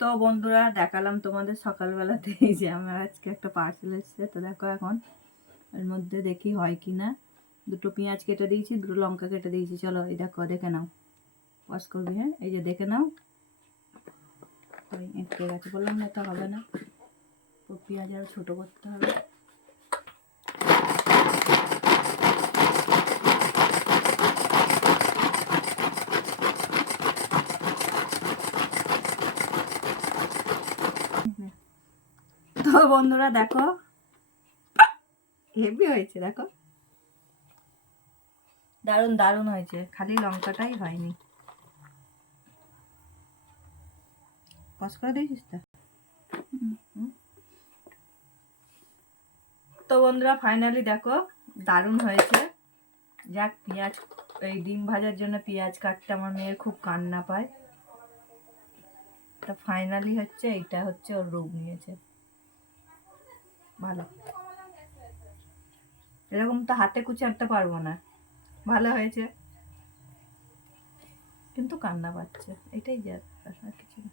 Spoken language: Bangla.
তো বন্ধুরা দেখালাম তোমাদের সকালবেলাতে যে আমার আজকে একটা পার্সেল এসেছে। তো দেখো এখন এর মধ্যে দেখি হয় কি না। দুটো পেঁয়াজ কেটে দিয়েছি, দুটো লঙ্কা কেটে দিয়েছি। চলো এই দেখো, দেখে নাও, ওয়াশ করবি। হ্যাঁ, এই যে দেখে নাও। ওই এঁটকে গেছে, বললাম না তো হবে না, তো পেঁয়াজ আরও ছোটো করতে হবে। তো বন্ধুরা দেখো, হেভি হয়েছে, দেখো দারুণ দারুণ হয়েছে, খালি লঙ্কাটাই হয়নি। কস করে দিয়েছিস তো। তো বন্ধুরা ফাইনালি দেখো দারুণ হয়েছে। যাক, পেঁয়াজ, এই ডিম ভাজার জন্য পেঁয়াজ কাটতে আমার মেয়ের খুব কান্না পায়। তা ফাইনালি হচ্ছে, এইটা হচ্ছে ওর রূপ নিয়েছে। ভালো, এরকম তো হাতে কুচে আনতে পারবো না। ভালো হয়েছে, কিন্তু কান্না পাচ্ছে, এটাই যা, আর কিছু না।